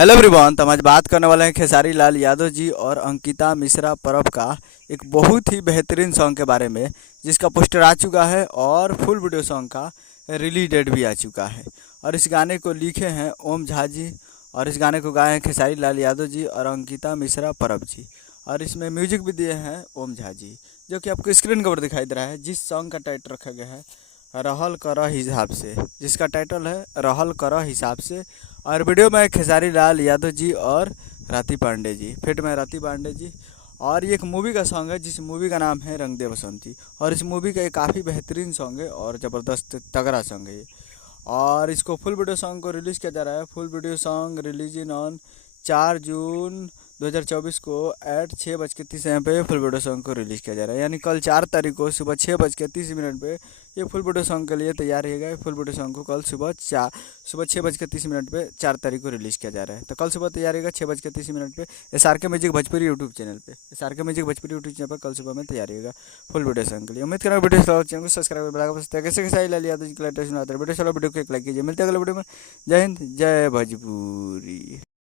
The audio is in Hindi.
Hello everyone. तो हम आज बात करने वाले हैं खेसारी लाल यादव जी और अंकिता मिश्रा परब का एक बहुत ही बेहतरीन सॉन्ग के बारे में, जिसका पोस्टर आ चुका है और फुल वीडियो सॉन्ग का रिलीज डेट भी आ चुका है। और इस गाने को लिखे हैं ओम झा जी और इस गाने को गाए हैं खेसारी लाल यादव जी और अंकिता मिश्रा परब जी। और इसमें म्यूजिक भी दिए हैं ओम झा जी, जो कि आपको स्क्रीन के ऊपर दिखाई दे रहा है। जिस सॉन्ग का टाइटल रखा गया है रहल करा हिसाब से, जिसका टाइटल है रहल करा हिसाब से। और वीडियो में खेसारी लाल यादव जी और राती पांडे जी, फिट में राती पांडे जी। और ये एक मूवी का सॉन्ग है जिस मूवी का नाम है रंग दे बसंती। और इस मूवी का ये काफ़ी बेहतरीन सॉन्ग है और ज़बरदस्त तगड़ा सॉन्ग है ये। और इसको फुल वीडियो सॉन्ग को रिलीज़ किया जा रहा है। Full video song release in on 4 जून 2024 को एट 6:30 पे फुल वीडियो सॉन्ग को रिलीज़ किया जा रहा है। यानी कल 4 तारीख को सुबह 6:30 पे ये फुल वीडियो सॉन्ग के लिए तैयार रहेगा। फुल वीडियो सॉन्ग को कल सुबह 6:30 पे 4 तारीख को रिलीज़ किया जा रहा है। तो कल सुबह तैयार रहेगा 6:30 पे SRK music Bhojpuri YouTube channel पे। SRK music Bhojpuri YouTube channel पर कल सुबह में तैयार रहेगा फुल वीडियो सॉन्ग के लिए। उम्मीद करें वीडियो चैनल को सब्सक्राइब कर कैसे कैसे लाल यादव जी के लेटेस्ट वीडियो को एक लाइक कीजिए। मिलते हैं अगले वीडियो में। जय हिंद, जय भोजपुरी।